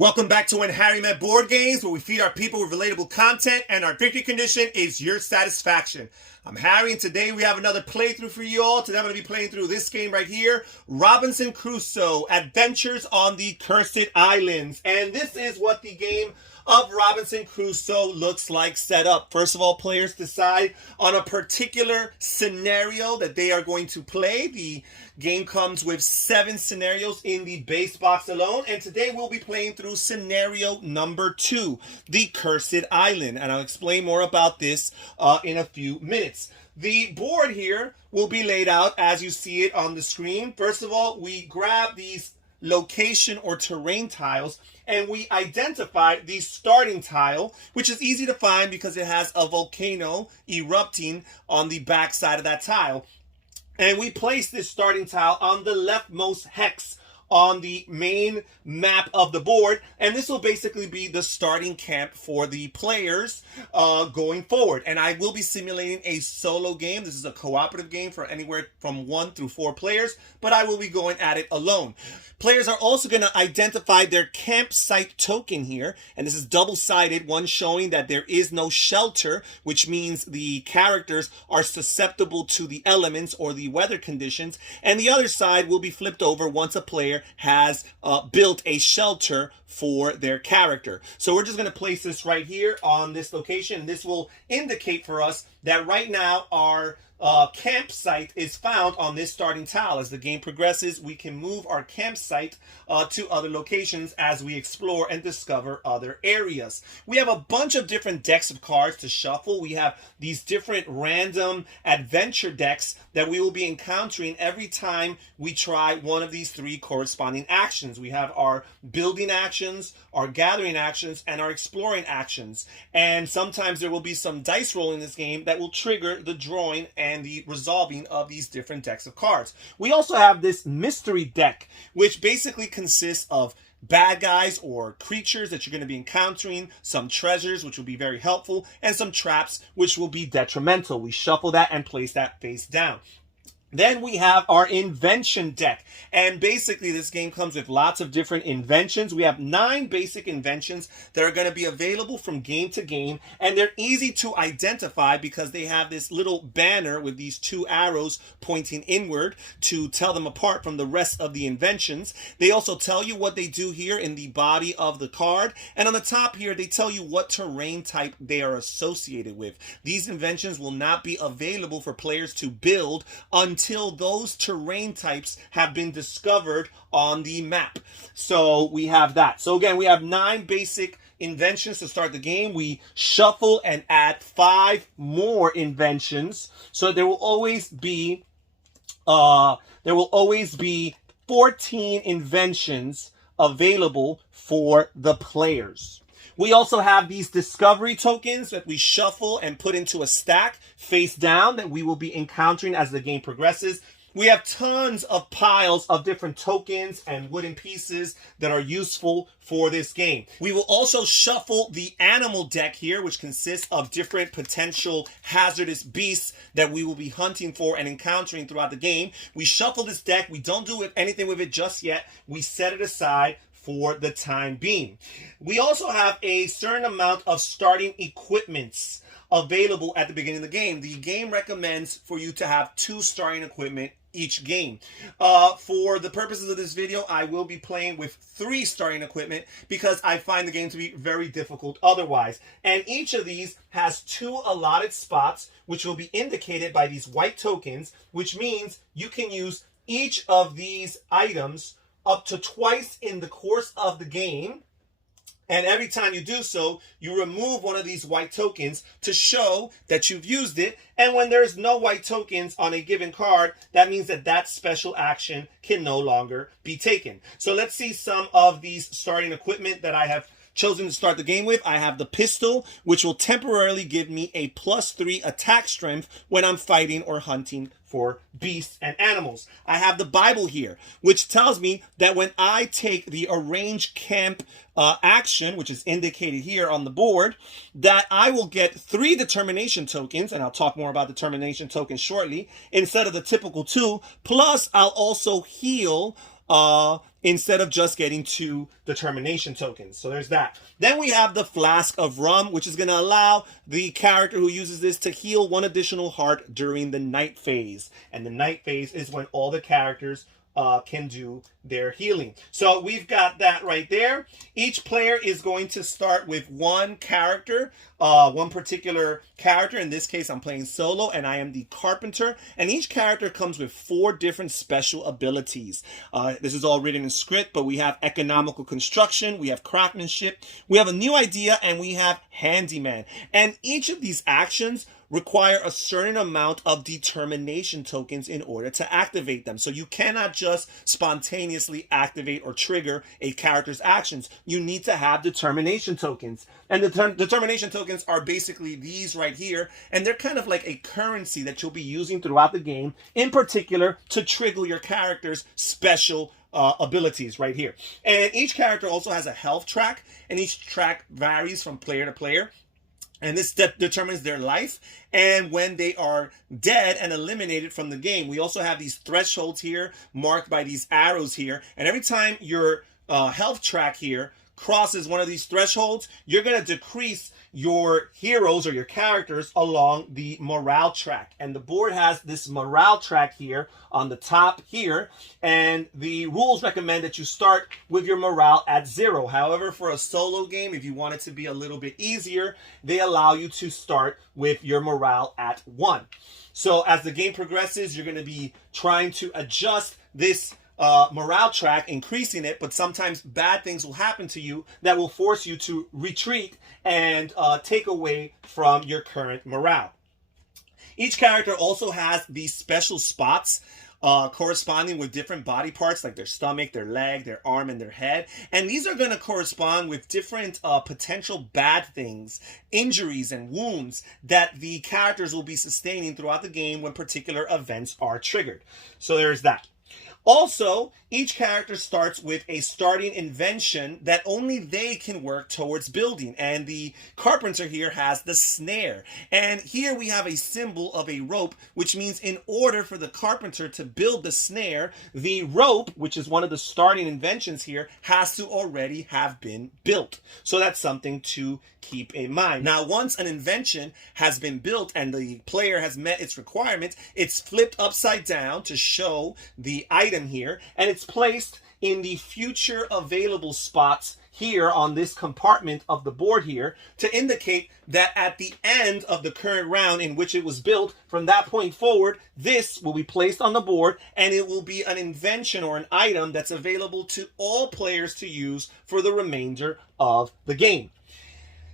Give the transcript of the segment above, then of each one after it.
Welcome back to When Harry Met Board Games, where we feed our people with relatable content, and our victory condition is your satisfaction. I'm Harry, and today we have another playthrough for you all. Today I'm going to be playing through this game right here, Robinson Crusoe, Adventures on the Cursed Islands. And this is what the game of Robinson Crusoe looks like set up. First of all, players decide on a particular scenario that they are going to play. The game comes with 7 scenarios in the base box alone, and today we'll be playing through scenario number 2, the Cursed Island, and I'll explain more about this in a few minutes. The board here will be laid out as you see it on the screen. First of all, we grab these location or terrain tiles and we identify the starting tile, which is easy to find because it has a volcano erupting on the back side of that tile. And we place this starting tile on the leftmost hex on the main map of the board, and this will basically be the starting camp for the players going forward. And I will be simulating a solo game. This is a cooperative game for anywhere from 1 through 4 players, but I will be going at it alone. Players are also going to identify their campsite token here, and this is double-sided, one showing that there is no shelter, which means the characters are susceptible to the elements or the weather conditions, and the other side will be flipped over once a player has built a shelter for their character. So we're just going to place this right here on this location. This will indicate for us that right now our campsite is found on this starting tile. As the game progresses, we can move our campsite to other locations as we explore and discover other areas. We have a bunch of different decks of cards to shuffle. We have these different random adventure decks that we will be encountering every time we try one of these 3 corresponding actions. We have our building actions, our gathering actions, and our exploring actions. And sometimes there will be some dice roll in this game that will trigger the drawing and the resolving of these different decks of cards. We also have this mystery deck, which basically consists of bad guys or creatures that you're going to be encountering, some treasures, which will be very helpful, and some traps, which will be detrimental. We shuffle that and place that face down. Then we have our Invention Deck, and basically this game comes with lots of different inventions. We have 9 basic inventions that are going to be available from game to game, and they're easy to identify because they have this little banner with these 2 arrows pointing inward to tell them apart from the rest of the inventions. They also tell you what they do here in the body of the card, and on the top here they tell you what terrain type they are associated with. These inventions will not be available for players to build until those terrain types have been discovered on the map. So we have that. So again, we have 9 basic inventions to start the game. We shuffle and add 5 more inventions. So there will always be 14 inventions available for the players. We also have these discovery tokens that we shuffle and put into a stack face down that we will be encountering as the game progresses. We have tons of piles of different tokens and wooden pieces that are useful for this game. We will also shuffle the animal deck here, which consists of different potential hazardous beasts that we will be hunting for and encountering throughout the game. We shuffle this deck. We don't do anything with it just yet. We set it aside for the time being. We also have a certain amount of starting equipments available at the beginning of the game. The game recommends for you to have 2 starting equipment each game. For the purposes of this video, I will be playing with 3 starting equipment because I find the game to be very difficult otherwise. And each of these has 2 allotted spots, which will be indicated by these white tokens, which means you can use each of these items up to twice in the course of the game, and every time you do so, you remove one of these white tokens to show that you've used it. And when there's no white tokens on a given card, that means that that special action can no longer be taken. So let's see some of these starting equipment that I have chosen to start the game with. I have the pistol, which will temporarily give me a +3 attack strength when I'm fighting or hunting for beasts and animals. I have the Bible here, which tells me that when I take the arrange camp action, which is indicated here on the board, that I will get 3 determination tokens, and I'll talk more about determination tokens shortly, instead of the typical 2, plus I'll also heal instead of just getting 2 determination tokens. So there's that. Then we have the Flask of Rum, which is going to allow the character who uses this to heal 1 additional heart during the night phase. And the night phase is when all the characters can do their healing. So we've got that right there. Each player is going to start with 1 character, 1 particular character. In this case, I'm playing solo and I am the carpenter. And each character comes with 4 different special abilities. This is all written in script, but we have economical construction, we have craftsmanship, we have a new idea, and we have handyman. And each of these actions require a certain amount of determination tokens in order to activate them. So you cannot just spontaneously activate or trigger a character's actions. You need to have determination tokens. And the determination tokens are basically these right here. And they're kind of like a currency that you'll be using throughout the game, in particular to trigger your character's special abilities right here. And each character also has a health track, and each track varies from player to player. And this determines their life and when they are dead and eliminated from the game. We also have these thresholds here marked by these arrows here. And every time your health track here crosses one of these thresholds, you're going to decrease your heroes or your characters along the morale track. And the board has this morale track here on the top here, and the rules recommend that you start with your morale at 0. However, for a solo game, if you want it to be a little bit easier, they allow you to start with your morale at 1. So as the game progresses, you're going to be trying to adjust this morale track, increasing it, but sometimes bad things will happen to you that will force you to retreat and take away from your current morale. Each character also has these special spots corresponding with different body parts, like their stomach, their leg, their arm, and their head. And these are going to correspond with different potential bad things, injuries, and wounds that the characters will be sustaining throughout the game when particular events are triggered. So there's that. Also, each character starts with a starting invention that only they can work towards building. And the carpenter here has the snare. And here we have a symbol of a rope, which means in order for the carpenter to build the snare, the rope, which is one of the starting inventions here, has to already have been built. So that's something to keep in mind. Now, once an invention has been built and the player has met its requirements, it's flipped upside down to show the item here, and it's placed in the future available spots here on this compartment of the board here to indicate that at the end of the current round in which it was built, from that point forward, this will be placed on the board and it will be an invention or an item that's available to all players to use for the remainder of the game.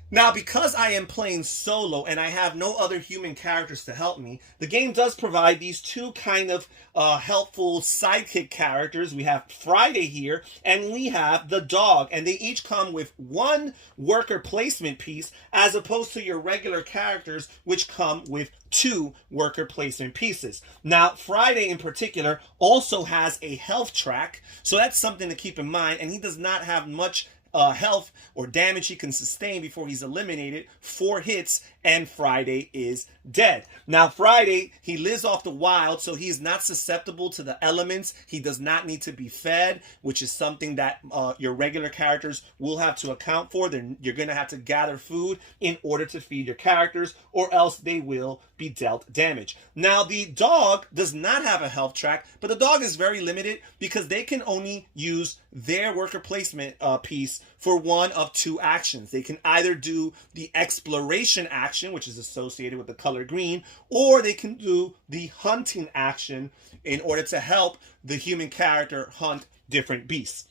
Now, because I am playing solo and I have no other human characters to help me, the game does provide these 2 kind of helpful sidekick characters. We have Friday here, and we have the dog, and they each come with 1 worker placement piece, as opposed to your regular characters, which come with 2 worker placement pieces. Now, Friday in particular also has a health track, so that's something to keep in mind, and he does not have much health or damage he can sustain before he's eliminated. 4 hits and Friday is dead. Now, Friday, he lives off the wild, so he's not susceptible to the elements. He does not need to be fed, which is something that your regular characters will have to account for. You're going to have to gather food in order to feed your characters, or else they will be dealt damage. Now, the dog does not have a health track, but the dog is very limited because they can only use their worker placement piece for 1 of 2 actions. They can either do the exploration action, which is associated with the color green, or they can do the hunting action in order to help the human character hunt different beasts.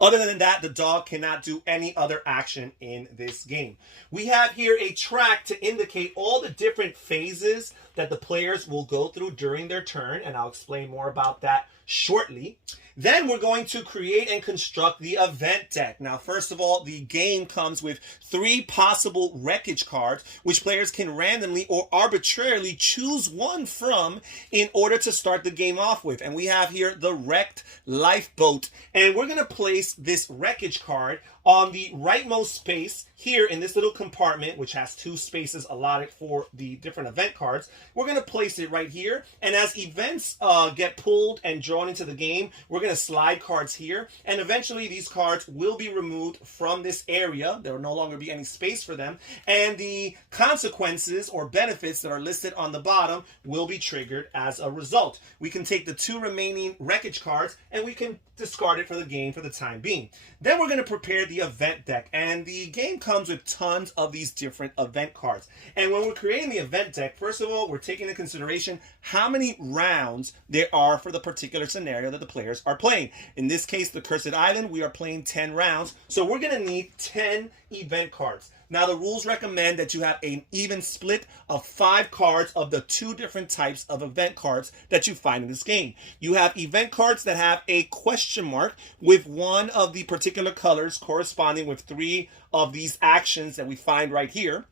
Other than that, the dog cannot do any other action in this game. We have here a track to indicate all the different phases that the players will go through during their turn, and I'll explain more about that shortly. Then we're going to create and construct the event deck. Now, first of all, the game comes with 3 possible wreckage cards, which players can randomly or arbitrarily choose one from in order to start the game off with. And we have here the wrecked lifeboat. And we're going to place this wreckage card On the rightmost space here in this little compartment, which has 2 spaces allotted for the different event cards, we're going to place it right here. And as events get pulled and drawn into the game, we're going to slide cards here. And eventually these cards will be removed from this area. There will no longer be any space for them. And the consequences or benefits that are listed on the bottom will be triggered as a result. We can take the 2 remaining wreckage cards and we can discard it for the game for the time being. Then we're going to prepare the event deck, and the game comes with tons of these different event cards. And when we're creating the event deck, first of all, we're taking into consideration how many rounds there are for the particular scenario that the players are playing. In this case, the Cursed Island, we are playing 10 rounds, so we're going to need 10 event cards. Now, the rules recommend that you have an even split of 5 cards of the 2 different types of event cards that you find in this game. You have event cards that have a question mark with one of the particular colors corresponding with 3 of these actions that we find right here.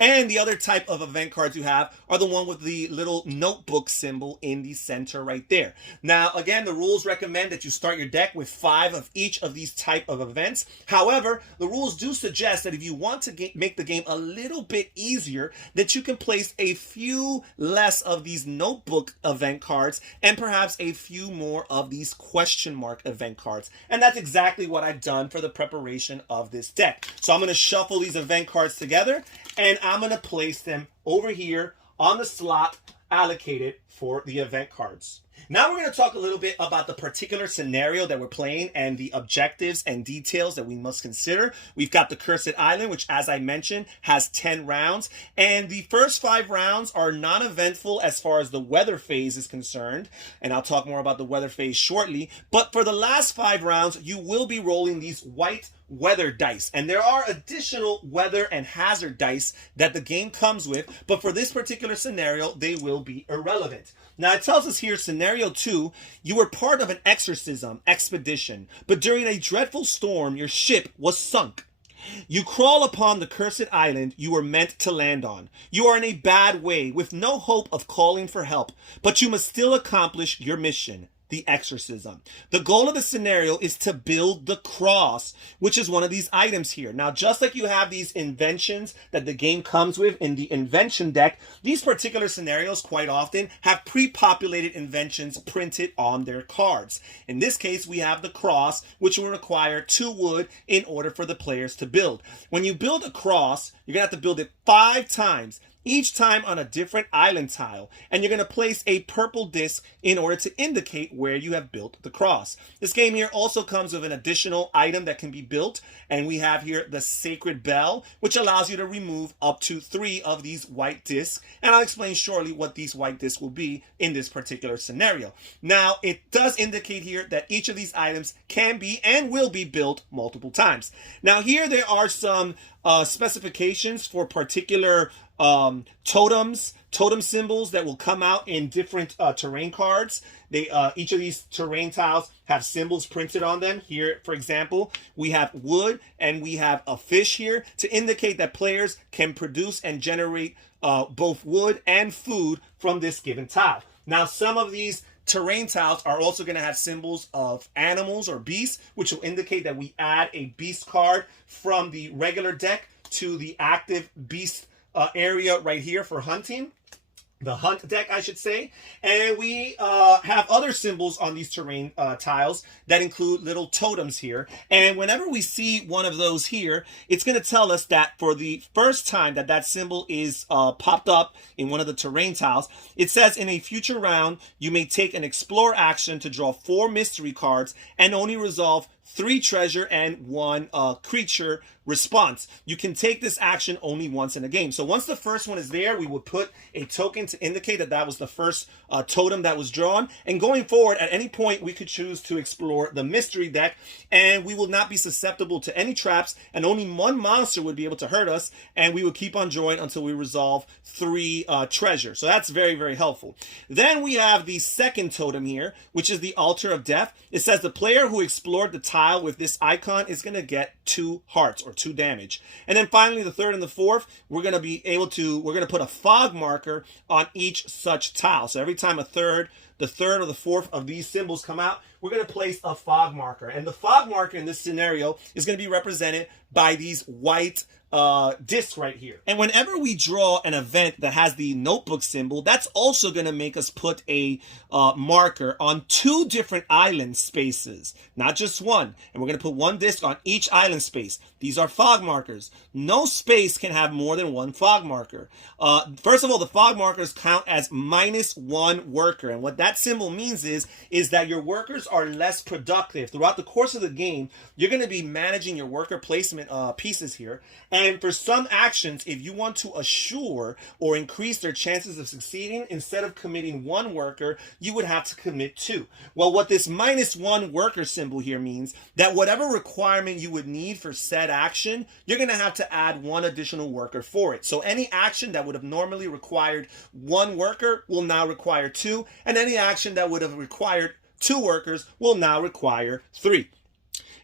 And the other type of event cards you have are the one with the little notebook symbol in the center right there. Now, again, the rules recommend that you start your deck with 5 of each of these type of events. However, the rules do suggest that if you want to make the game a little bit easier, that you can place a few less of these notebook event cards and perhaps a few more of these question mark event cards. And that's exactly what I've done for the preparation of this deck. So I'm going to shuffle these event cards together, and I'm going to place them over here on the slot allocated for the event cards. Now we're going to talk a little bit about the particular scenario that we're playing and the objectives and details that we must consider. We've got the Cursed Island, which, as I mentioned, has 10 rounds. And the first 5 rounds are non-eventful as far as the weather phase is concerned. And I'll talk more about the weather phase shortly. But for the last 5 rounds, you will be rolling these white weather dice, and there are additional weather and hazard dice that the game comes with, but for this particular scenario they will be irrelevant. Now it tells us here, scenario 2, you were part of an exorcism expedition, but during a dreadful storm your ship was sunk. You crawl upon the cursed island you were meant to land on. You are in a bad way with no hope of calling for help, but you must still accomplish your mission. The exorcism. The goal of the scenario is to build the cross, which is one of these items here. Now, just like you have these inventions that the game comes with in the Invention Deck, these particular scenarios quite often have pre-populated inventions printed on their cards. In this case, we have the cross, which will require 2 wood in order for the players to build. When you build a cross, you're going to have to build it 5 times. Each time on a different island tile, and you're going to place a purple disc in order to indicate where you have built the cross. This game here also comes with an additional item that can be built, and we have here the Sacred Bell, which allows you to remove up to 3 of these white discs, and I'll explain shortly what these white discs will be in this particular scenario. Now, it does indicate here that each of these items can be and will be built multiple times. Now, here there are some specifications for particular totem symbols that will come out in different terrain cards. Each of these terrain tiles have symbols printed on them. Here, for example, we have wood and we have a fish here to indicate that players can produce and generate both wood and food from this given tile. Now, some of these terrain tiles are also going to have symbols of animals or beasts, which will indicate that we add a beast card from the regular deck to the active beast area right here for hunting. The hunt deck, I should say. And we have other symbols on these terrain tiles that include little totems here. And whenever we see one of those here, it's going to tell us that for the first time that that symbol is popped up in one of the terrain tiles, it says in a future round, you may take an explore action to draw 4 mystery cards and only resolve 3 treasure and 1 creature response. You can take this action only once in a game. So once the first one is there, we would put a token to indicate that that was the first totem that was drawn. And going forward, at any point, we could choose to explore the mystery deck, and we will not be susceptible to any traps, and only 1 monster would be able to hurt us, and we would keep on drawing until we resolve 3 treasure. So that's very, very helpful. Then we have the second totem here, which is the Altar of Death. It says the player who explored the tile with this icon is going to get 2 hearts or 2 damage. And then finally, the third and the fourth, we're going to put a fog marker on each such tile. So every time a third, the third or the fourth of these symbols come out, we're going to place a fog marker. And the fog marker in this scenario is going to be represented by these white disc right here. And whenever we draw an event that has the notebook symbol, that's also going to make us put a marker on two different island spaces, not just one. And we're going to put one disc on each island space. These are fog markers. No space can have more than one fog marker. First of all, the fog markers count as -1 worker. And what that symbol means is that your workers are less productive. Throughout the course of the game, you're going to be managing your worker placement pieces here. And for some actions, if you want to assure or increase their chances of succeeding, instead of committing 1 worker, you would have to commit 2. Well, what this -1 worker symbol here means, that whatever requirement you would need for said action, you're going to have to add 1 additional worker for it. So any action that would have normally required 1 worker will now require 2, and any action that would have required 2 workers will now require 3.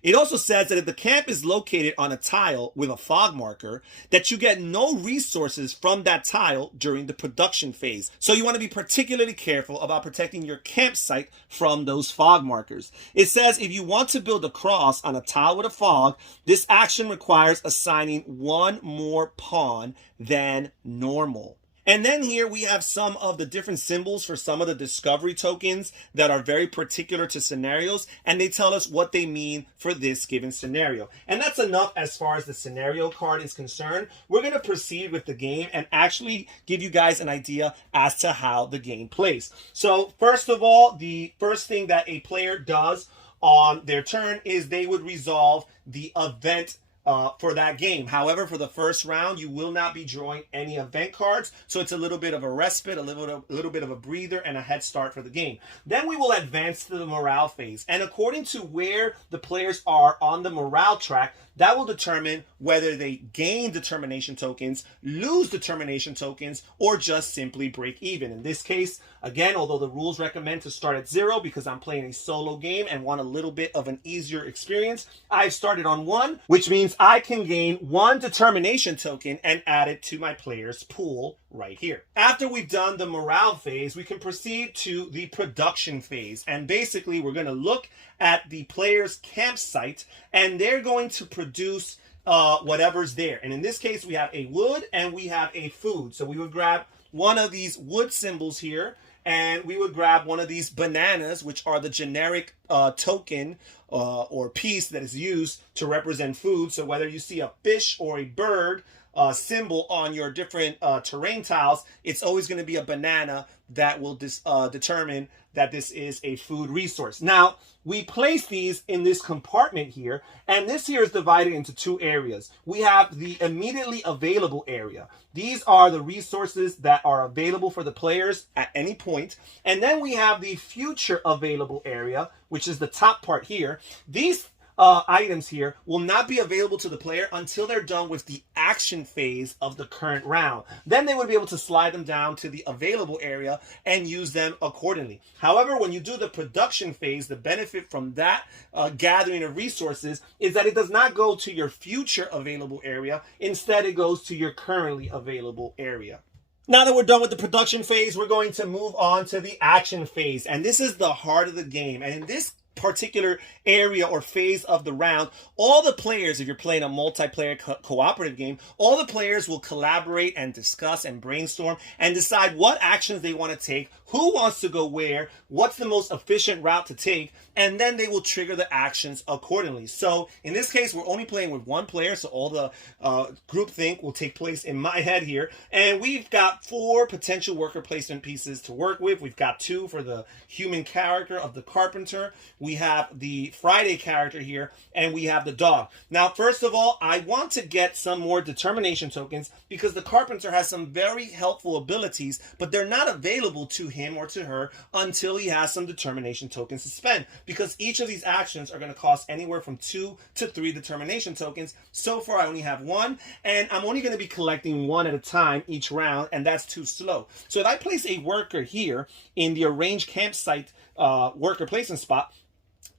It also says that if the camp is located on a tile with a fog marker, that you get no resources from that tile during the production phase. So you want to be particularly careful about protecting your campsite from those fog markers. It says if you want to build a cross on a tile with a fog, this action requires assigning 1 more pawn than normal. And then here we have some of the different symbols for some of the discovery tokens that are very particular to scenarios, and they tell us what they mean for this given scenario. And that's enough as far as the scenario card is concerned. We're going to proceed with the game and actually give you guys an idea as to how the game plays. So first of all, the first thing that a player does on their turn is they would resolve the event for that game. However, for the first round, you will not be drawing any event cards, so it's a little bit of a respite, a little bit of a breather, and a head start for the game. Then we will advance to the morale phase, and according to where the players are on the morale track, that will determine whether they gain determination tokens, lose determination tokens, or just simply break even. In this case, again, although the rules recommend to start at 0 because I'm playing a solo game and want a little bit of an easier experience, I've started on 1, which means I can gain 1 determination token and add it to my player's pool right here. After we've done the morale phase, we can proceed to the production phase. And basically, we're going to look at the player's campsite, and they're going to produce whatever's there. And in this case, we have a wood and we have a food. So we would grab one of these wood symbols here, and we would grab one of these bananas, which are the generic token or piece that is used to represent food. So whether you see a fish or a bird symbol on your different terrain tiles, it's always going to be a banana that will determine that this is a food resource. Now, we place these in this compartment here, and this here is divided into 2 areas. We have the immediately available area. These are the resources that are available for the players at any point. And then we have the future available area, which is the top part here. These items here will not be available to the player until they're done with the action phase of the current round. Then they would be able to slide them down to the available area and use them accordingly. However, when you do the production phase, the benefit from that gathering of resources is that it does not go to your future available area. Instead, it goes to your currently available area. Now that we're done with the production phase, we're going to move on to the action phase. And this is the heart of the game. And in this particular area or phase of the round, all the players, if you're playing a multiplayer cooperative game, all the players will collaborate and discuss and brainstorm and decide what actions they want to take, who wants to go where, what's the most efficient route to take, and then they will trigger the actions accordingly. So in this case, we're only playing with 1 player, so all the groupthink will take place in my head here. And we've got 4 potential worker placement pieces to work with. We've got 2 for the human character of the carpenter. We have the Friday character here, and we have the dog. Now, first of all, I want to get some more determination tokens because the carpenter has some very helpful abilities, but they're not available to him or to her until he has some determination tokens to spend, because each of these actions are going to cost anywhere from 2 to 3 determination tokens. So far, I only have 1, and I'm only going to be collecting 1 at a time each round, and that's too slow. So if I place a worker here in the arranged campsite worker placement spot,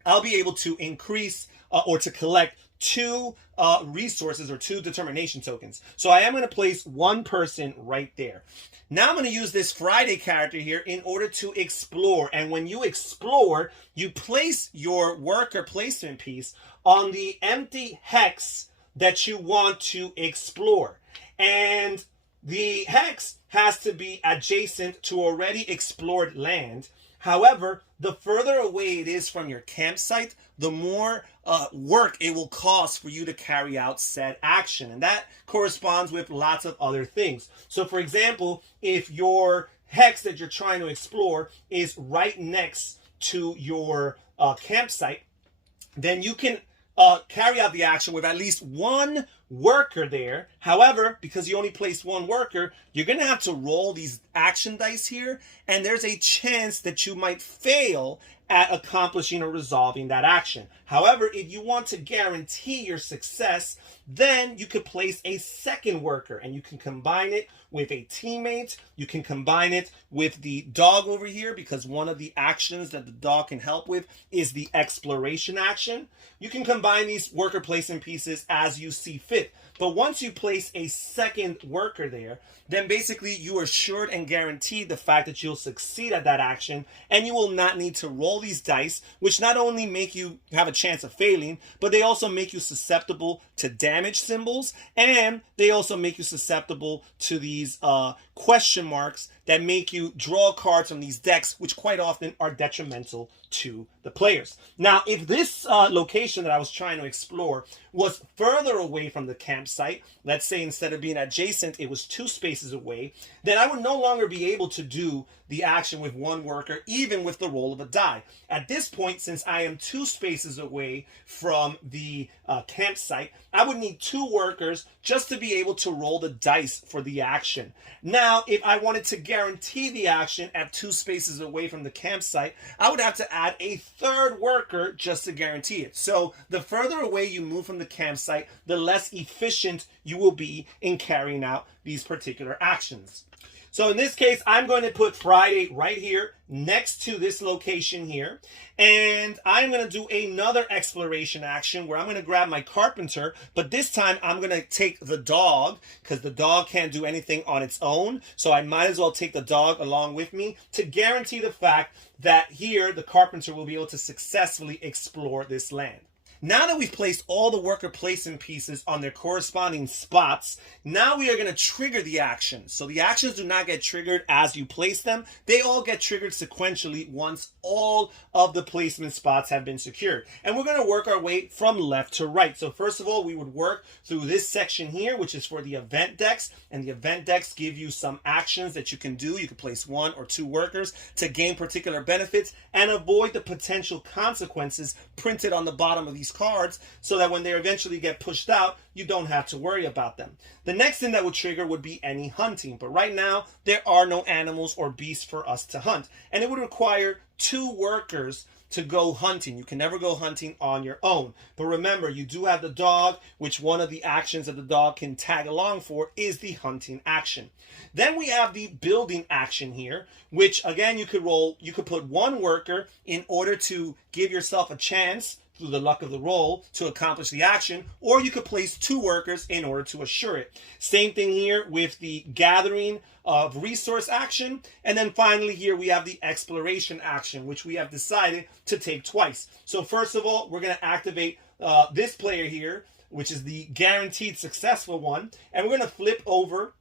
I'll be able to increase or to collect two resources or two determination tokens. So I am going to place one person right there. Now I'm going to use this Friday character here in order to explore. And when you explore, you place your worker placement piece on the empty hex that you want to explore. And the hex has to be adjacent to already explored land. However, the further away it is from your campsite, the more work it will cost for you to carry out said action. And that corresponds with lots of other things. So for example, if your hex that you're trying to explore is right next to your campsite, then you can carry out the action with at least one worker there. However, because you only placed one worker, you're going to have to roll these action dice here, and there's a chance that you might fail at accomplishing or resolving that action. However, if you want to guarantee your success, then you could place a second worker, and you can combine it with a teammate. You can combine it with the dog over here, because one of the actions that the dog can help with is the exploration action. You can combine these worker placement pieces as you see fit. But once you place a second worker there, then basically you are assured and guaranteed the fact that you'll succeed at that action, and you will not need to roll these dice, which not only make you have a chance of failing, but they also make you susceptible to damage symbols, and they also make you susceptible to these question marks that make you draw cards from these decks, which quite often are detrimental to the players. Now, if this location that I was trying to explore was further away from the campsite, let's say instead of being adjacent, it was 2 spaces away, then I would no longer be able to do the action with one worker, even with the roll of a die. At this point, since I am 2 spaces away from the campsite, I would need 2 workers just to be able to roll the dice for the action. Now, if I wanted to guarantee the action at 2 spaces away from the campsite, I would have to add a 3rd worker just to guarantee it. So the further away you move from the campsite, the less efficient you will be in carrying out these particular actions. So in this case, I'm going to put Friday right here next to this location here. And I'm going to do another exploration action where I'm going to grab my carpenter. But this time I'm going to take the dog, because the dog can't do anything on its own. So I might as well take the dog along with me to guarantee the fact that here the carpenter will be able to successfully explore this land. Now that we've placed all the worker placement pieces on their corresponding spots, now we are going to trigger the actions. So the actions do not get triggered as you place them. They all get triggered sequentially once all of the placement spots have been secured. And we're going to work our way from left to right. So first of all, we would work through this section here, which is for the event decks. And the event decks give you some actions that you can do. You can place 1 or 2 workers to gain particular benefits and avoid the potential consequences printed on the bottom of these cards, so that when they eventually get pushed out, you don't have to worry about them. The next thing that would trigger would be any hunting, but right now there are no animals or beasts for us to hunt, and it would require 2 workers to go hunting. You can never go hunting on your own. But remember, you do have the dog, which one of the actions that the dog can tag along for is the hunting action. Then we have the building action here, which again, you could put 1 worker in order to give yourself a chance through the luck of the roll to accomplish the action, or you could place 2 workers in order to assure it. Same thing here with the gathering of resource action. And then finally here we have the exploration action, which we have decided to take twice. So first of all, we're going to activate this player here, which is the guaranteed successful one. And we're going to flip over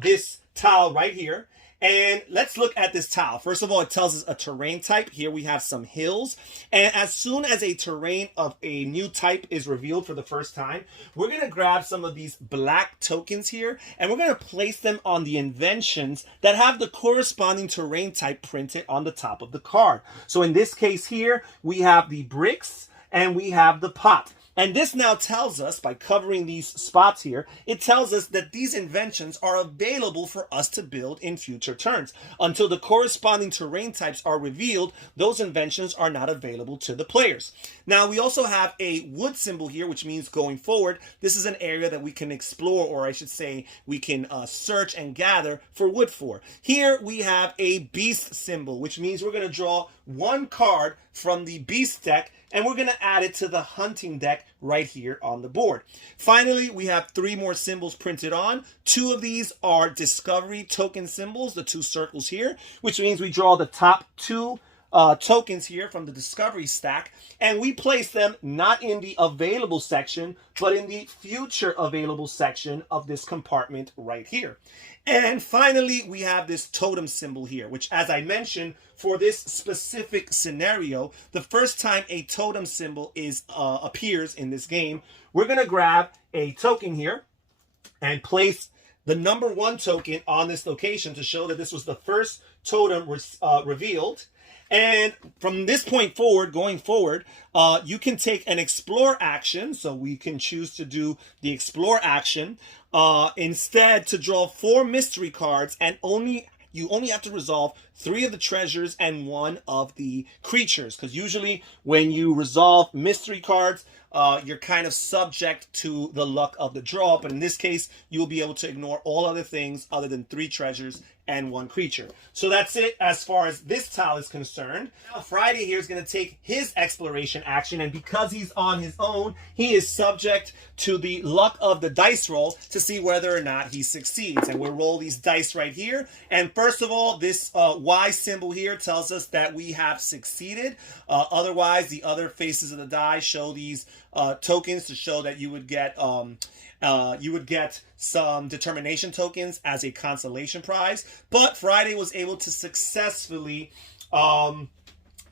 this tile right here. And let's look at this tile. First of all, it tells us a terrain type. Here we have some hills. And as soon as a terrain of a new type is revealed for the first time, we're going to grab some of these black tokens here, and we're going to place them on the inventions that have the corresponding terrain type printed on the top of the card. So in this case here, we have the bricks and we have the pot. And this now tells us, by covering these spots here, it tells us that these inventions are available for us to build in future turns. Until the corresponding terrain types are revealed, those inventions are not available to the players. Now, we also have a wood symbol here, which means going forward. This is an area that we can explore, or I should say, we can search and gather for wood for. Here we have a beast symbol, which means we're going to draw 1 card from the beast deck, and we're going to add it to the hunting deck right here on the board. Finally, we have 3 more symbols printed on. 2 of these are discovery token symbols, the 2 circles here, which means we draw the top 2 tokens here from the discovery stack, and we place them not in the available section, but in the future available section of this compartment right here. And finally, we have this totem symbol here, which, as I mentioned, for this specific scenario, the first time a totem symbol appears in this game, we're going to grab a token here and place the number 1 token on this location to show that this was the first totem revealed. And from this point forward, going forward, you can take an explore action. So we can choose to do the explore action instead to draw 4 mystery cards, and you only have to resolve 3 of the treasures and 1 of the creatures. Because usually when you resolve mystery cards, you're kind of subject to the luck of the draw. But in this case, you'll be able to ignore all other things other than 3 treasures and 1 creature. So that's it as far as this tile is concerned. Now Friday here is going to take his exploration action, and because he's on his own, he is subject to the luck of the dice roll to see whether or not he succeeds. And we'll roll these dice right here. And first of all, this Y symbol here tells us that we have succeeded. Otherwise, the other faces of the die show these tokens to show that you would get some determination tokens as a consolation prize. But Friday was able to successfully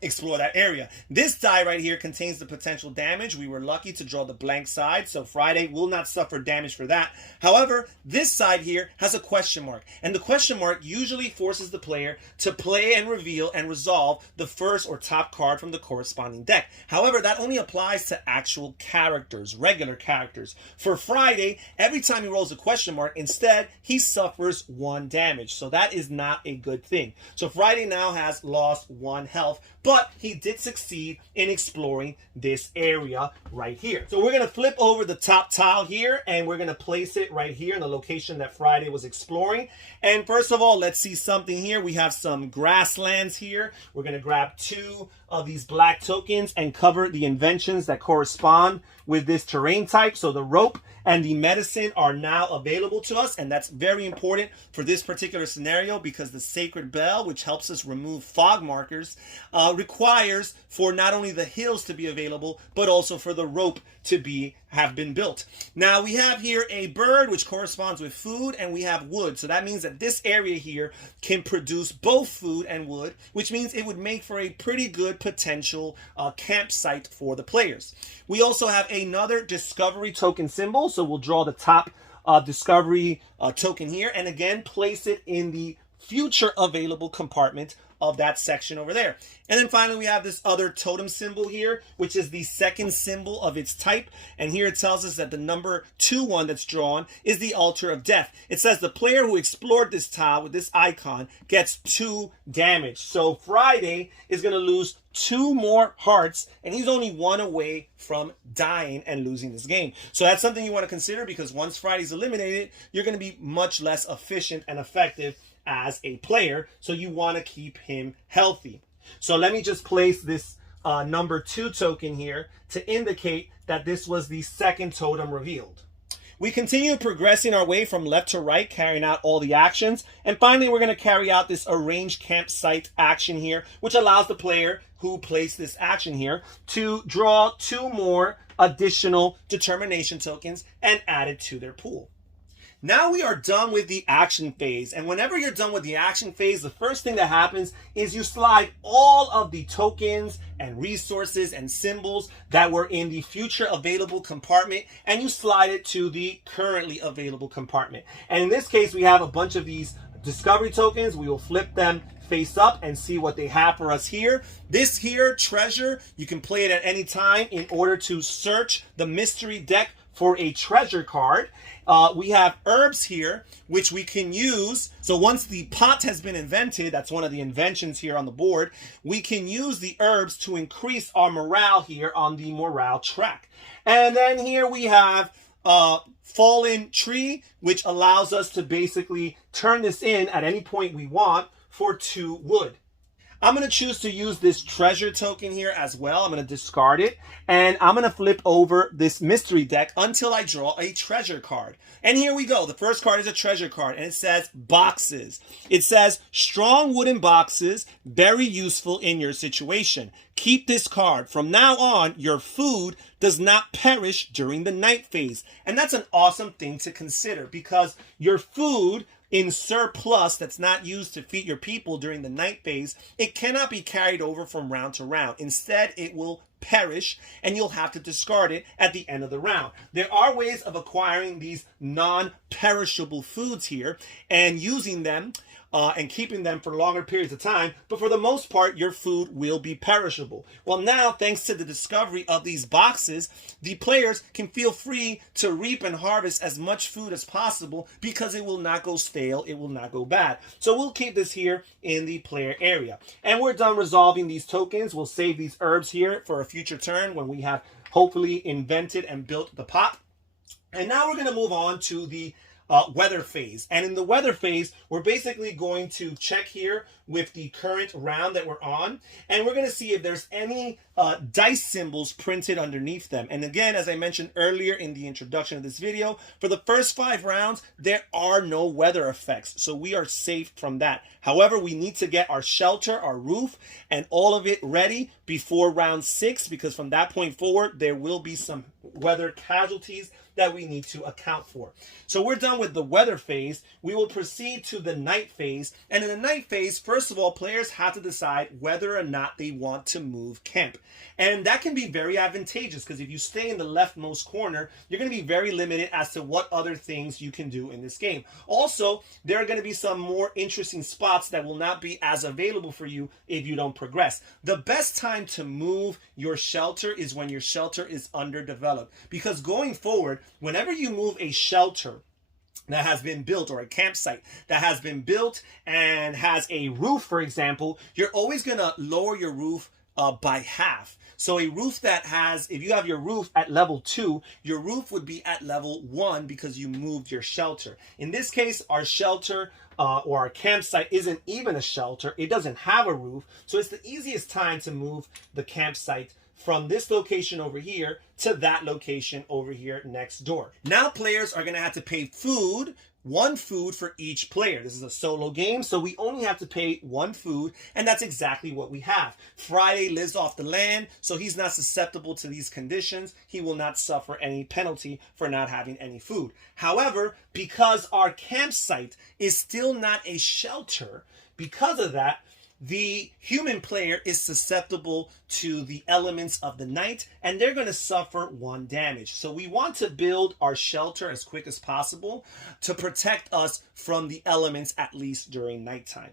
explore that area. This die right here contains the potential damage. We were lucky to draw the blank side, so Friday will not suffer damage for that. However, this side here has a question mark, and the question mark usually forces the player to play and reveal and resolve the first or top card from the corresponding deck. However, that only applies to actual characters, regular characters. For Friday, every time he rolls a question mark, instead, he suffers 1 damage, so that is not a good thing. So Friday now has lost 1 health, but he did succeed in exploring this area right here. So we're going to flip over the top tile here, and we're going to place it right here in the location that Friday was exploring. And first of all, let's see something here. We have some grasslands here. We're going to grab 2 of these black tokens and cover the inventions that correspond with this terrain type. So the rope and the medicine are now available to us, and that's very important for this particular scenario because the sacred bell, which helps us remove fog markers, requires for not only the hills to be available, but also for the rope to have been built. Now we have here a bird which corresponds with food, and we have wood. So that means that this area here can produce both food and wood, which means it would make for a pretty good potential campsite for the players. We also have another discovery token symbol. So we'll draw the top discovery token here, and again place it in the future available compartment of that section over there. And then finally, we have this other totem symbol here, which is the second symbol of its type. And here it tells us that the number 2 one that's drawn is the altar of death. It says the player who explored this tile with this icon gets 2 damage. So Friday is going to lose 2 more hearts, and he's only 1 away from dying and losing this game. So that's something you want to consider, because once Friday's eliminated, you're going to be much less efficient and effective as a player, so you want to keep him healthy. So let me just place this number 2 token here to indicate that this was the second totem revealed. We continue progressing our way from left to right, carrying out all the actions. And finally, we're going to carry out this arrange campsite action here, which allows the player who placed this action here to draw 2 more additional determination tokens and add it to their pool. Now we are done with the action phase, and whenever you're done with the action phase, the first thing that happens is you slide all of the tokens and resources and symbols that were in the future available compartment, and you slide it to the currently available compartment. And in this case, we have a bunch of these discovery tokens. We will flip them face up and see what they have for us here. This here, treasure, you can play it at any time in order to search the mystery deck for a treasure card. We have herbs here, which we can use. So once the pot has been invented, that's one of the inventions here on the board, we can use the herbs to increase our morale here on the morale track. And then here we have fallen tree, which allows us to basically turn this in at any point we want for 2 wood. I'm going to choose to use this treasure token here as well. I'm going to discard it, and I'm going to flip over this mystery deck until I draw a treasure card. And here we go. The first card is a treasure card, and it says boxes. It says strong wooden boxes, very useful in your situation. Keep this card. From now on, your food does not perish during the night phase. And that's an awesome thing to consider, because your food in surplus that's not used to feed your people during the night phase, it cannot be carried over from round to round. Instead, it will perish, and you'll have to discard it at the end of the round. There are ways of acquiring these non-perishable foods here and using them and keeping them for longer periods of time, but for the most part, your food will be perishable. Well, now, thanks to the discovery of these boxes, the players can feel free to reap and harvest as much food as possible, because it will not go stale, it will not go bad. So we'll keep this here in the player area. And we're done resolving these tokens. We'll save these herbs here for a future turn when we have hopefully invented and built the pot. And now we're going to move on to the weather phase. And in the weather phase, we're basically going to check here with the current round that we're on, and we're going to see if there's any dice symbols printed underneath them. And again, as I mentioned earlier in the introduction of this video, for the first 5 rounds, there are no weather effects, so we are safe from that. However, we need to get our shelter, our roof, and all of it ready before round 6, because from that point forward, there will be some weather casualties that we need to account for. So we're done with the weather phase. We will proceed to the night phase. And in the night phase, first of all, players have to decide whether or not they want to move camp. And that can be very advantageous, because if you stay in the leftmost corner, you're going to be very limited as to what other things you can do in this game. Also, there are going to be some more interesting spots that will not be as available for you if you don't progress. The best time to move your shelter is when your shelter is underdeveloped, because going forward, whenever you move a shelter that has been built, or a campsite that has been built and has a roof, for example, you're always going to lower your roof by half. So a roof that has, if you have your roof at level 2, your roof would be at level 1 because you moved your shelter. In this case, our shelter or our campsite isn't even a shelter. It doesn't have a roof. So it's the easiest time to move the campsite from this location over here to that location over here next door. Now players are going to have to pay food, 1 food for each player. This is a solo game, so we only have to pay 1 food, and that's exactly what we have. Friday lives off the land, so he's not susceptible to these conditions. He will not suffer any penalty for not having any food. However, because our campsite is still not a shelter, because of that, the human player is susceptible to the elements of the night, and they're going to suffer 1 damage. So we want to build our shelter as quick as possible to protect us from the elements, at least during nighttime.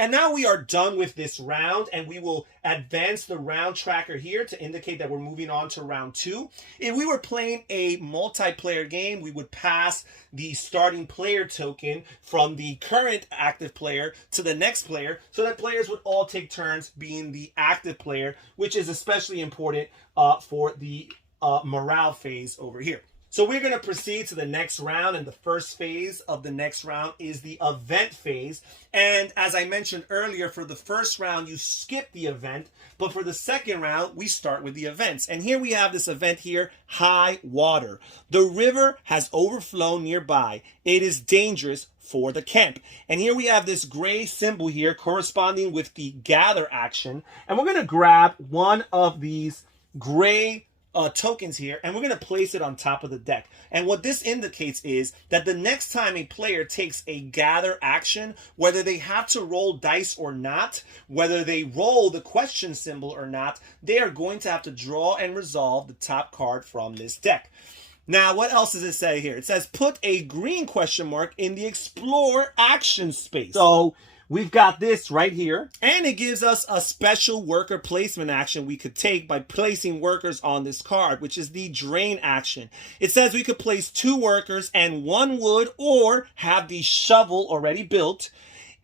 And now we are done with this round, and we will advance the round tracker here to indicate that we're moving on to round 2. If we were playing a multiplayer game, we would pass the starting player token from the current active player to the next player, so that players would all take turns being the active player, which is especially important for the morale phase over here. So we're going to proceed to the next round, and the first phase of the next round is the event phase. And as I mentioned earlier, for the first round, you skip the event, but for the second round, we start with the events. And here we have this event here, high water. The river has overflown nearby. It is dangerous for the camp. And here we have this gray symbol here corresponding with the gather action. And we're going to grab one of these gray tokens here, and we're going to place it on top of the deck. And what this indicates is that the next time a player takes a gather action, whether they have to roll dice or not, whether they roll the question symbol or not, they are going to have to draw and resolve the top card from this deck. Now, what else does it say here? It says put a green question mark in the explore action space. So we've got this right here, and it gives us a special worker placement action we could take by placing workers on this card, which is the drain action. It says we could place 2 workers and 1 wood, or have the shovel already built,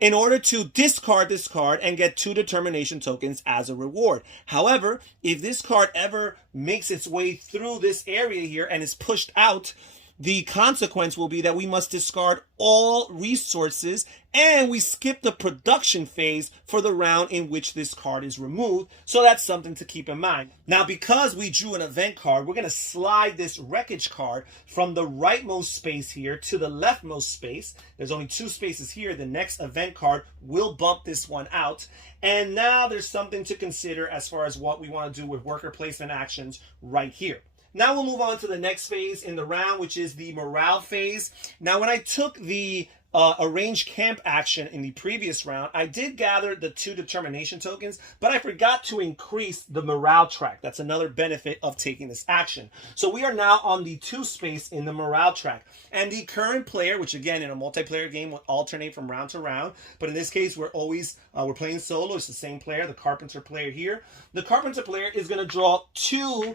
in order to discard this card and get 2 determination tokens as a reward. However, if this card ever makes its way through this area here and is pushed out, the consequence will be that we must discard all resources and we skip the production phase for the round in which this card is removed. So that's something to keep in mind. Now, because we drew an event card, we're going to slide this wreckage card from the rightmost space here to the leftmost space. There's only 2 spaces here. The next event card will bump this one out. And now there's something to consider as far as what we want to do with worker placement actions right here. Now we'll move on to the next phase in the round, which is the morale phase. Now, when I took the arrange camp action in the previous round, I did gather the 2 determination tokens, but I forgot to increase the morale track. That's another benefit of taking this action. So we are now on the 2 space in the morale track. And the current player, which again in a multiplayer game will alternate from round to round, but in this case we're always we're playing solo. It's the same player, the carpenter player here. The carpenter player is going to draw 2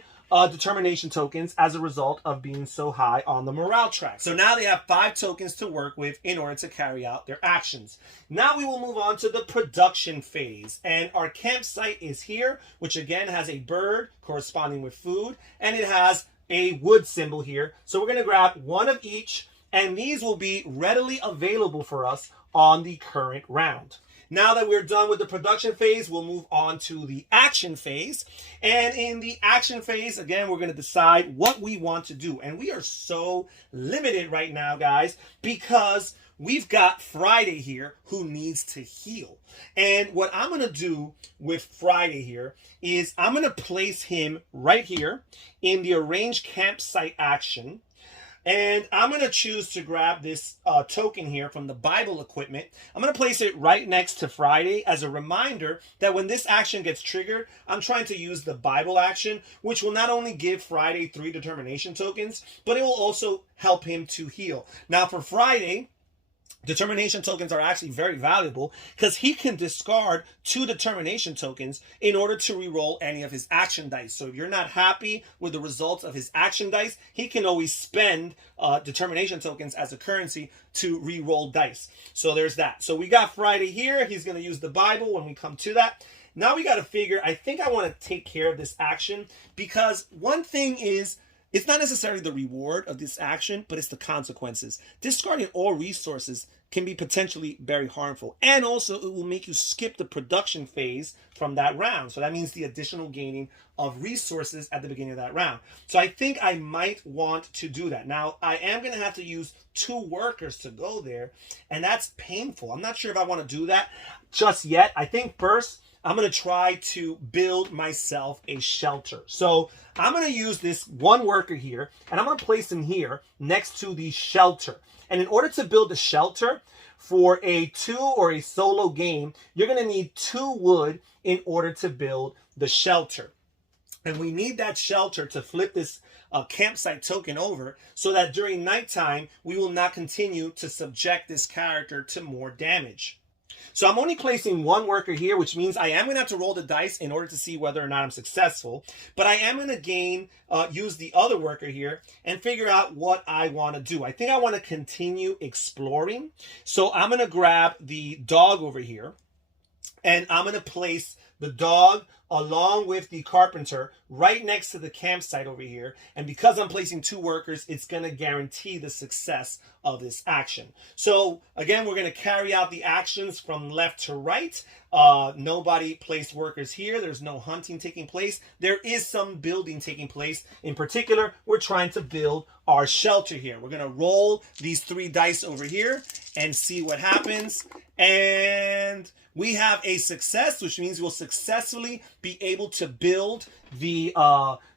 determination tokens as a result of being so high on the morale track. So now they have 5 tokens to work with in order to carry out their actions. Now we will move on to the production phase, and our campsite is here, which again has a bird corresponding with food, and it has a wood symbol here. So we're going to grab 1 of each, and these will be readily available for us on the current round. Now that we're done with the production phase, we'll move on to the action phase. And in the action phase, again, we're going to decide what we want to do. And we are so limited right now, guys, because we've got Friday here who needs to heal. And what I'm going to do with Friday here is I'm going to place him right here in the arrange campsite action. And I'm going to choose to grab this token here from the Bible equipment. I'm going to place it right next to Friday as a reminder that when this action gets triggered, I'm trying to use the Bible action, which will not only give Friday 3 determination tokens, but it will also help him to heal. Now for Friday, determination tokens are actually very valuable because he can discard 2 determination tokens in order to reroll any of his action dice. So if you're not happy with the results of his action dice, he can always spend determination tokens as a currency to reroll dice. So there's that. So we got Friday here. He's going to use the Bible when we come to that. Now we got to figure, I think I want to take care of this action because one thing is, it's not necessarily the reward of this action, but it's the consequences. Discarding all resources can be potentially very harmful. And also, it will make you skip the production phase from that round. So that means the additional gaining of resources at the beginning of that round. So I think I might want to do that. Now, I am going to have to use 2 workers to go there, and that's painful. I'm not sure if I want to do that just yet. I think first, I'm going to try to build myself a shelter. So I'm going to use this 1 worker here, and I'm going to place him here next to the shelter. And in order to build a shelter for a 2 or a solo game, you're going to need 2 wood in order to build the shelter. And we need that shelter to flip this campsite token over so that during nighttime, we will not continue to subject this character to more damage. So I'm only placing 1 worker here, which means I am going to have to roll the dice in order to see whether or not I'm successful. But I am going to use the other worker here and figure out what I want to do. I think I want to continue exploring. So I'm going to grab the dog over here, and I'm going to place the dog along with the carpenter right next to the campsite over here. And because I'm placing 2 workers, it's going to guarantee the success of this action. So again, we're going to carry out the actions from left to right. Nobody placed workers here. There's no hunting taking place. There is some building taking place. In particular, we're trying to build our shelter here. We're going to roll these 3 dice over here and see what happens. And we have a success, which means we'll successfully be able to build the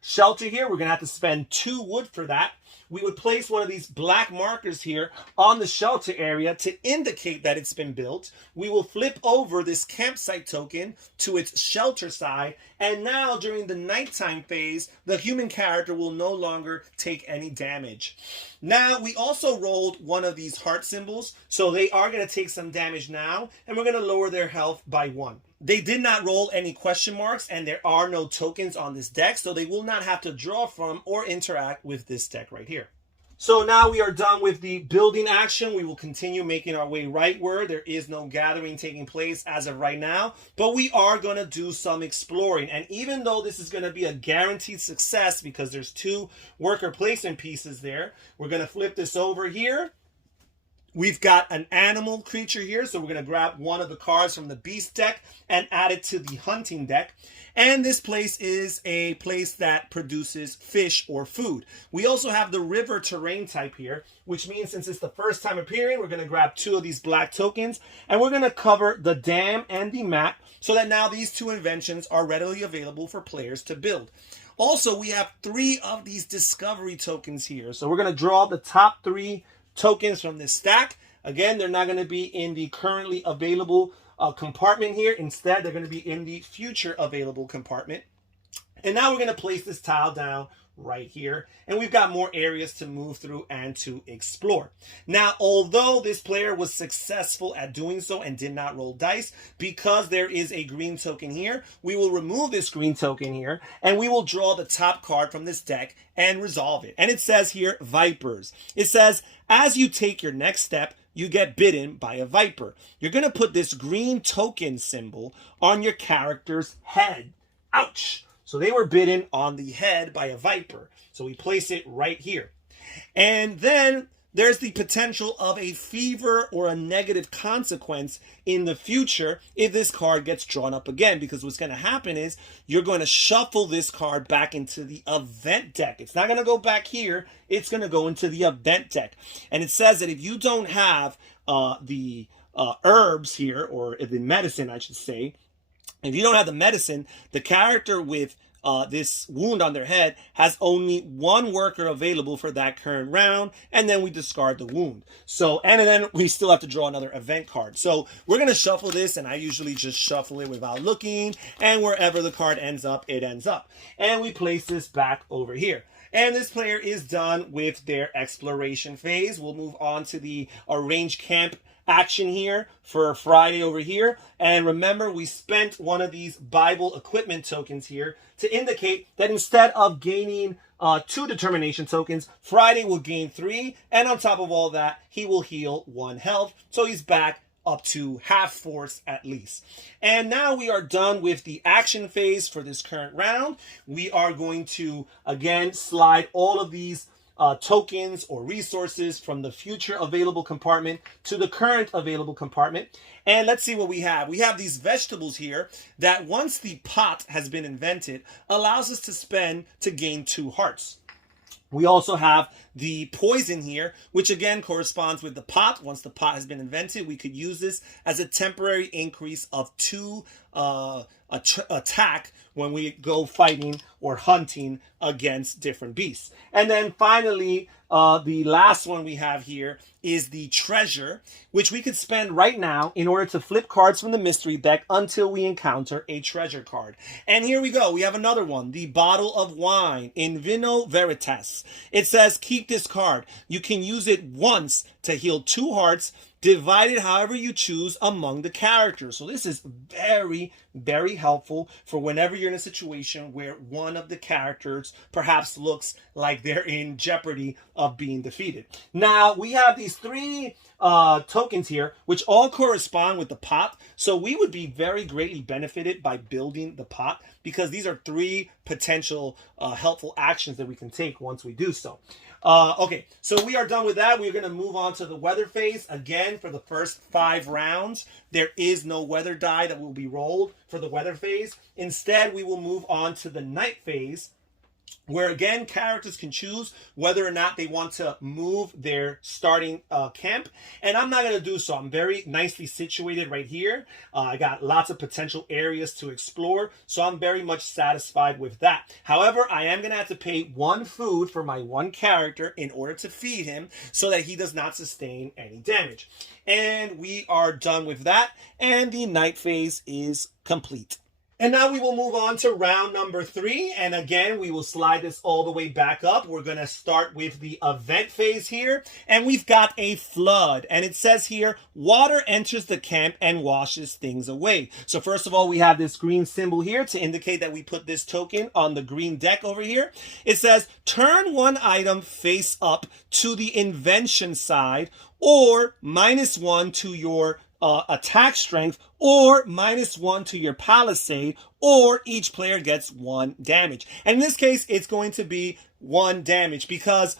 shelter here. We're going to have to spend 2 wood for that. We would place one of these black markers here on the shelter area to indicate that it's been built. We will flip over this campsite token to its shelter side. And now during the nighttime phase, the human character will no longer take any damage. Now, we also rolled one of these heart symbols. So they are going to take some damage now. And we're going to lower their health by 1. They did not roll any question marks, and there are no tokens on this deck, so they will not have to draw from or interact with this deck right here. So now we are done with the building action. We will continue making our way rightward. There is no gathering taking place as of right now, but we are going to do some exploring. And even though this is going to be a guaranteed success because there's 2 worker placement pieces there, we're going to flip this over here. We've got an animal creature here, so we're going to grab one of the cards from the beast deck and add it to the hunting deck. And this place is a place that produces fish or food. We also have the river terrain type here, which means since it's the first time appearing, we're going to grab 2 of these black tokens, and we're going to cover the dam and the map so that now these 2 inventions are readily available for players to build. Also, we have 3 of these discovery tokens here. So we're going to draw the top 3 tokens from this stack. Again, they're not going to be in the currently available compartment here. Instead, they're going to be in the future available compartment. And now we're going to place this tile down right here, and we've got more areas to move through and to explore. Now, although this player was successful at doing so and did not roll dice, because there is a green token here, we will remove this green token here, and we will draw the top card from this deck and resolve it. And it says here, Vipers. It says, as you take your next step, you get bitten by a viper. You're going to put this green token symbol on your character's head. Ouch! So they were bitten on the head by a viper. So we place it right here. And then there's the potential of a fever or a negative consequence in the future if this card gets drawn up again. Because what's going to happen is you're going to shuffle this card back into the event deck. It's not going to go back here. It's going to go into the event deck. And it says that if you don't have the herbs here, or the medicine, I should say, if you don't have the medicine, the character with this wound on their head has only 1 worker available for that current round, and then we discard the wound. So, and then we still have to draw another event card. So we're going to shuffle this, and I usually just shuffle it without looking, and wherever the card ends up, it ends up. And we place this back over here. And this player is done with their exploration phase. We'll move on to the arrange camp action here for Friday over here. And remember, we spent one of these Bible equipment tokens here to indicate that instead of gaining 2 determination tokens, Friday will gain 3. And on top of all that, he will heal 1 health. So he's back up to half force at least. And now we are done with the action phase for this current round. We are going to, again, slide all of these tokens or resources from the future available compartment to the current available compartment. And let's see what we have. We have these vegetables here that once the pot has been invented, allows us to spend to gain 2 hearts. We also have the poison here, which again corresponds with the pot. Once the pot has been invented, we could use this as a temporary increase of 2 attack when we go fighting or hunting against different beasts. And then finally, the last one we have here is the treasure, which we could spend right now in order to flip cards from the mystery deck until we encounter a treasure card. And here we go. We have another one, the bottle of wine in Vino Veritas. It says, keep this card. You can use it once to heal 2 hearts, divided however you choose among the characters. So this is very, very helpful for whenever you're in a situation where one of the characters perhaps looks like they're in jeopardy of being defeated. Now, we have these 3 tokens here, which all correspond with the pot. So we would be very greatly benefited by building the pot, because these are 3 potential helpful actions that we can take once we do so. Okay, so we are done with that. We're going to move on to the weather phase. Again, for the first 5 rounds, there is no weather die that will be rolled for the weather phase. Instead, we will move on to the night phase, where again characters can choose whether or not they want to move their starting camp, and I'm not going to do so. I'm very nicely situated right here. I got lots of potential areas to explore, so I'm very much satisfied with that. However, I am going to have to pay 1 food for my 1 character in order to feed him so that he does not sustain any damage. And we are done with that, and the night phase is complete. And now we will move on to round number 3. And again, we will slide this all the way back up. We're going to start with the event phase here. And we've got a flood. And it says here, water enters the camp and washes things away. So first of all, we have this green symbol here to indicate that we put this token on the green deck over here. It says, turn one item face up to the invention side, or -1 to your attack strength, or -1 to your palisade, or each player gets 1 damage. And in this case, it's going to be 1 damage because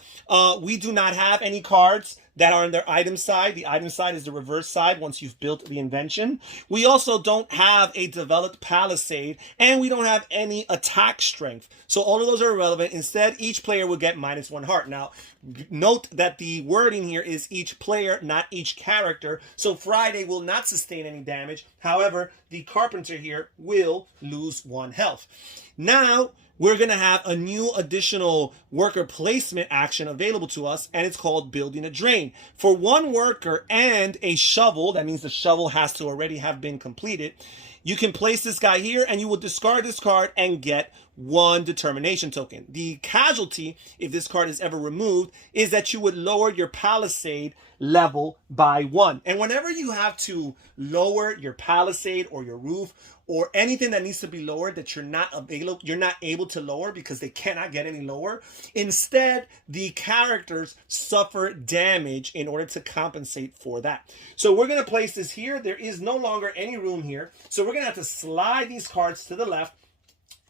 we do not have any cards that are on their item side. The item side is the reverse side once you've built the invention. We also don't have a developed palisade, and we don't have any attack strength. So all of those are irrelevant. Instead, each player will get -1 heart. Now, note that the wording here is each player, not each character. So Friday will not sustain any damage. However, the carpenter here will lose 1 health. Now, we're going to have a new additional worker placement action available to us, and it's called building a drain. For 1 worker and a shovel, that means the shovel has to already have been completed, you can place this guy here, and you will discard this card and get 1 determination token. The casualty, if this card is ever removed, is that you would lower your palisade level by 1. And whenever you have to lower your palisade or your roof or anything that needs to be lowered that you're not able to lower because they cannot get any lower, instead the characters suffer damage in order to compensate for that. So we're going to place this here. There is no longer any room here. So we're going to have to slide these cards to the left,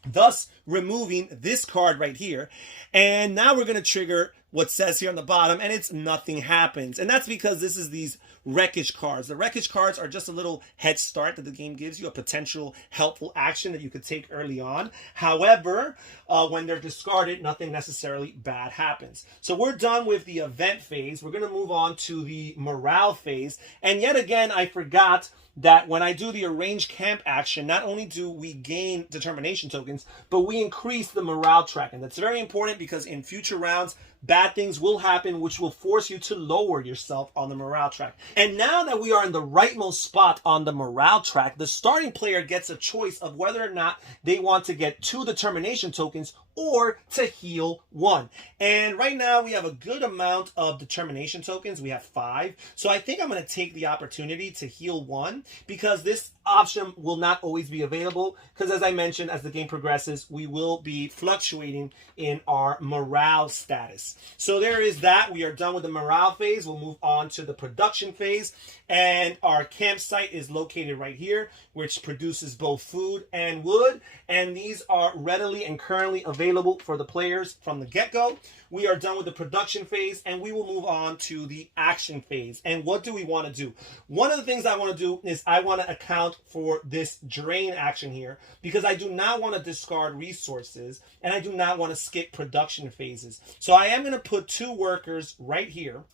thus removing this card right here. And now we're going to trigger what says here on the bottom, and it's nothing happens. And that's because this is these wreckage cards. The wreckage cards are just a little head start that the game gives you, a potential helpful action that you could take early on. However, when they're discarded, nothing necessarily bad happens. So we're done with the event phase. We're going to move on to the morale phase. And yet again, I forgot that when I do the arrange camp action, not only do we gain determination tokens, but we increase the morale track. And that's very important because in future rounds, bad things will happen, which will force you to lower yourself on the morale track. And now that we are in the rightmost spot on the morale track, the starting player gets a choice of whether or not they want to get 2 determination tokens or to heal 1. And right now we have a good amount of determination tokens. We have 5. So I think I'm going to take the opportunity to heal 1 because this option will not always be available because, as I mentioned, as the game progresses, we will be fluctuating in our morale status. So there is that. We are done with the morale phase. We'll move on to the production phase. And our campsite is located right here, which produces both food and wood. And these are readily and currently available for the players from the get-go. We are done with the production phase, and we will move on to the action phase. And what do we want to do? One of the things I want to do is I want to account for this drain action here because I do not want to discard resources, and I do not want to skip production phases. So I am going to put 2 workers right here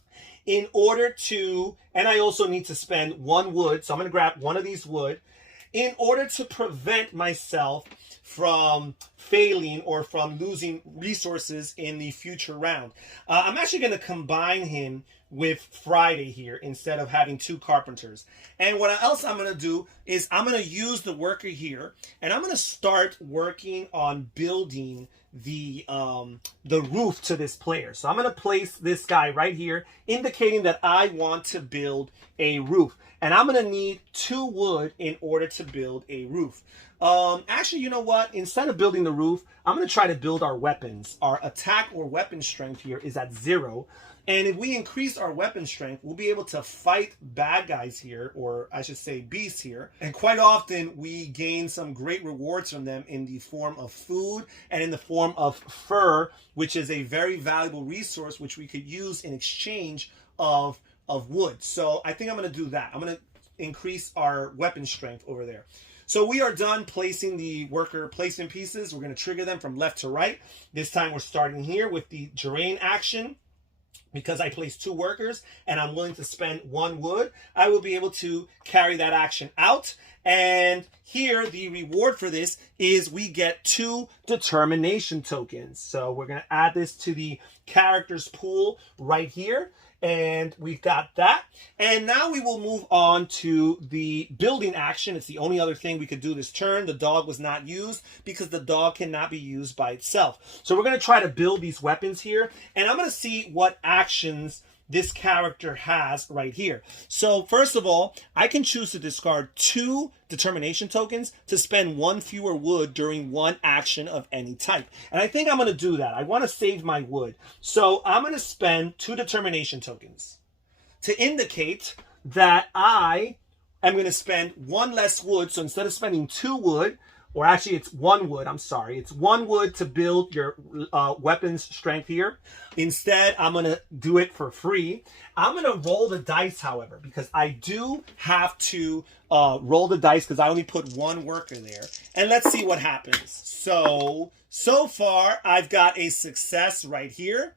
in order to, and I also need to spend 1 wood. So I'm going to grab 1 of these wood in order to prevent myself from failing or from losing resources in the future round. I'm actually going to combine him with Friday here instead of having 2 carpenters. And what else I'm going to do is I'm going to use the worker here, and I'm going to start working on building the roof to this player. So I'm going to place this guy right here, indicating that I want to build a roof. And I'm going to need 2 wood in order to build a roof. Actually, you know what? Instead of building the roof, I'm going to try to build our weapons. Our attack or weapon strength here is at 0. And if we increase our weapon strength, we'll be able to fight bad guys here, or I should say beasts here. And quite often, we gain some great rewards from them in the form of food and in the form of fur, which is a very valuable resource which we could use in exchange of wood. So I think I'm going to do that. I'm going to increase our weapon strength over there. So we are done placing the worker placement pieces. We're going to trigger them from left to right. This time we're starting here with the drain action. Because I placed 2 workers and I'm willing to spend 1 wood, I will be able to carry that action out. And here, the reward for this is we get 2 determination tokens. So we're going to add this to the characters pool right here. And we've got that. And now we will move on to the building action. It's the only other thing we could do this turn. The dog was not used because the dog cannot be used by itself. So we're going to try to build these weapons here. And I'm going to see what actions this character has right here. So first of all, I can choose to discard 2 determination tokens to spend 1 fewer wood during 1 action of any type. And I think I'm going to do that. I want to save my wood. So I'm going to spend 2 determination tokens to indicate that I am going to spend 1 less wood. So instead of spending 2 wood, or actually it's 1 wood, I'm sorry. It's 1 wood to build your weapons strength here. Instead, I'm going to do it for free. I'm going to roll the dice, however, because I do have to roll the dice because I only put 1 worker there. And let's see what happens. So far, I've got a success right here.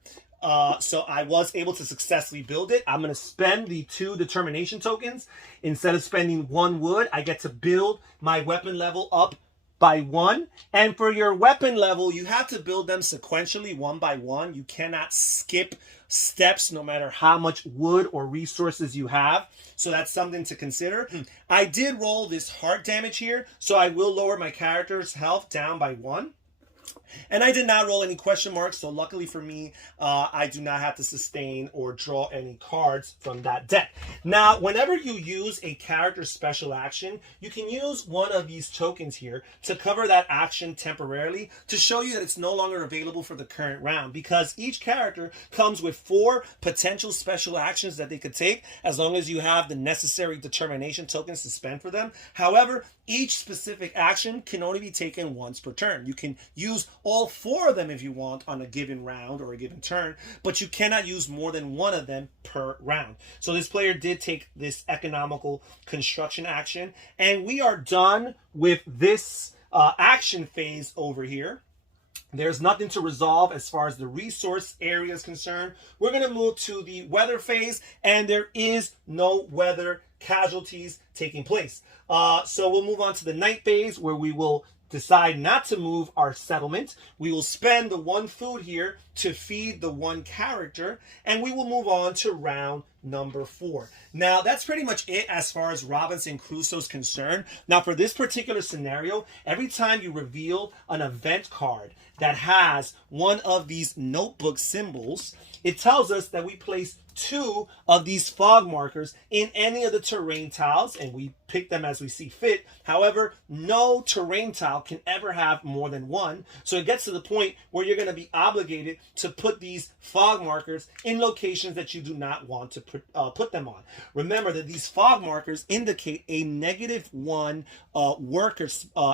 So I was able to successfully build it. I'm going to spend the 2 determination tokens. Instead of spending 1 wood, I get to build my weapon level up by 1. And for your weapon level, you have to build them sequentially 1 by 1. You cannot skip steps no matter how much wood or resources you have. So that's something to consider. I did roll this heart damage here, so I will lower my character's health down by 1. And I did not roll any question marks, so luckily for me, I do not have to sustain or draw any cards from that deck. Now, whenever you use a character special action, you can use one of these tokens here to cover that action temporarily to show you that it's no longer available for the current round, because each character comes with 4 potential special actions that they could take as long as you have the necessary determination tokens to spend for them. However, each specific action can only be taken once per turn. You can use all 4 of them if you want on a given round or a given turn, but you cannot use more than 1 of them per round. So this player did take this economical construction action, and we are done with this action phase over here. There's nothing to resolve as far as the resource area is concerned. We're going to move to the weather phase, and there is no weather casualties taking place. So we'll move on to the night phase, where we will decide not to move our settlement. We will spend the 1 food here to feed the 1 character, and we will move on to round number 4. Now, that's pretty much it as far as Robinson Crusoe is concerned. Now, for this particular scenario, every time you reveal an event card that has one of these notebook symbols, it tells us that we place 2 of these fog markers in any of the terrain tiles, and we pick them as we see fit. However, no terrain tile can ever have more than 1. So it gets to the point where you're going to be obligated to put these fog markers in locations that you do not want to put them on. Remember that these fog markers indicate a -1 worker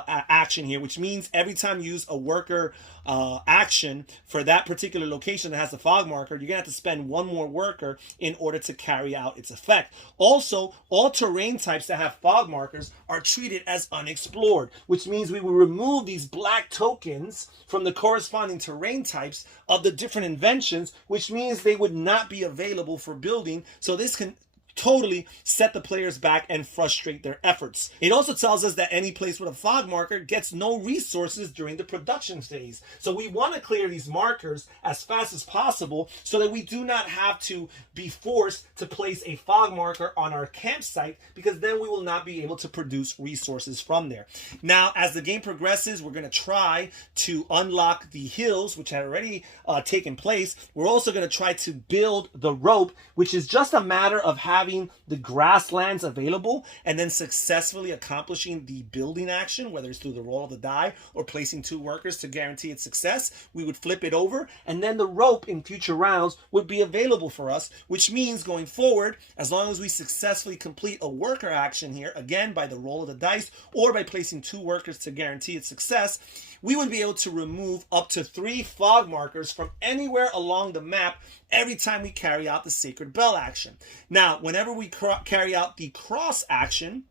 action here, which means every time you use a worker action for that particular location that has the fog marker, you're going to have to spend 1 more worker in order to carry out its effect. Also, all terrain types that have fog markers are treated as unexplored, which means we will remove these black tokens from the corresponding terrain types of the different inventions, which means they would not be available for building. So this can totally set the players back and frustrate their efforts. It also tells us that any place with a fog marker gets no resources during the production phase. So we want to clear these markers as fast as possible so that we do not have to be forced to place a fog marker on our campsite, because then we will not be able to produce resources from there. Now, as the game progresses, we're going to try to unlock the hills, which had already taken place. We're also going to try to build the rope, which is just a matter of having the grasslands available and then successfully accomplishing the building action, whether it's through the roll of the die or placing 2 workers to guarantee its success. We would flip it over, and then the rope in future rounds would be available for us, which means going forward, as long as we successfully complete a worker action here, again by the roll of the dice or by placing 2 workers to guarantee its success, we would be able to remove up to 3 fog markers from anywhere along the map every time we carry out the Sacred Bell action. Now, whenever we carry out the cross action,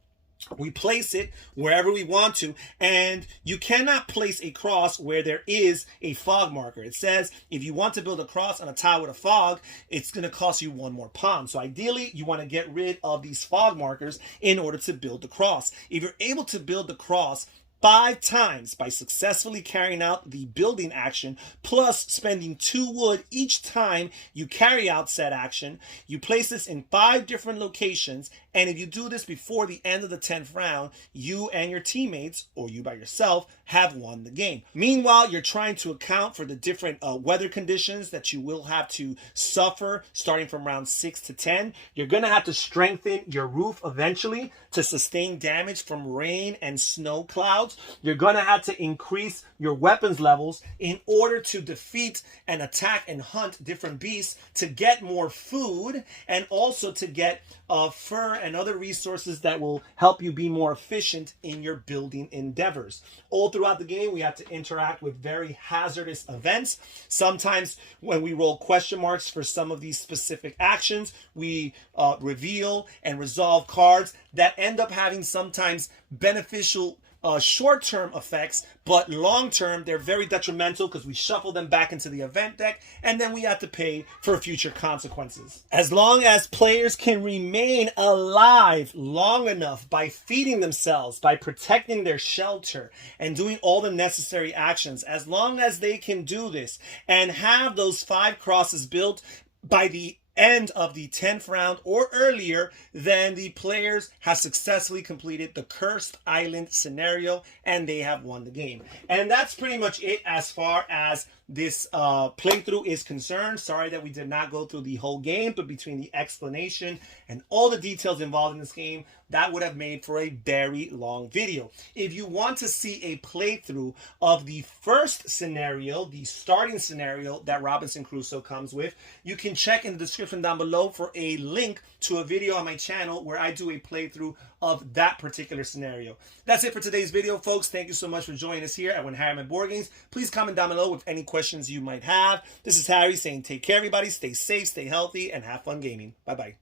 We place it wherever we want to, and you cannot place a cross where there is a fog marker. It says if you want to build a cross on a tile with a fog, it's going to cost you 1 more pawn. So ideally, you want to get rid of these fog markers in order to build the cross. If you're able to build the cross 5 times by successfully carrying out the building action, plus spending 2 wood each time you carry out said action, you place this in 5 different locations, and if you do this before the end of the 10th round, you and your teammates, or you by yourself, have won the game. Meanwhile, you're trying to account for the different weather conditions that you will have to suffer starting from round 6 to 10. You're going to have to strengthen your roof eventually to sustain damage from rain and snow clouds. You're going to have to increase your weapons levels in order to defeat and attack and hunt different beasts to get more food, and also to get fur and other resources that will help you be more efficient in your building endeavors. All throughout the game, we have to interact with very hazardous events. Sometimes when we roll question marks for some of these specific actions, we reveal and resolve cards that end up having sometimes beneficial short-term effects, but long-term they're very detrimental because we shuffle them back into the event deck, and then we have to pay for future consequences. As long as players can remain alive long enough by feeding themselves, by protecting their shelter, and doing all the necessary actions, as long as they can do this and have those 5 crosses built by the end of the 10th round or earlier, then the players have successfully completed the Cursed Island scenario and they have won the game. And that's pretty much it as far as this playthrough is concerned. Sorry that we did not go through the whole game, but between the explanation and all the details involved in this game, that would have made for a very long video. If you want to see a playthrough of the first scenario, the starting scenario that Robinson Crusoe comes with, you can check in the description down below for a link to a video on my channel where I do a playthrough of that particular scenario. That's it for today's video, folks. Thank you so much for joining us here at When Harry Met Board Games. Please comment down below with any questions you might have. This is Harry saying take care, everybody. Stay safe, stay healthy, and have fun gaming. Bye-bye.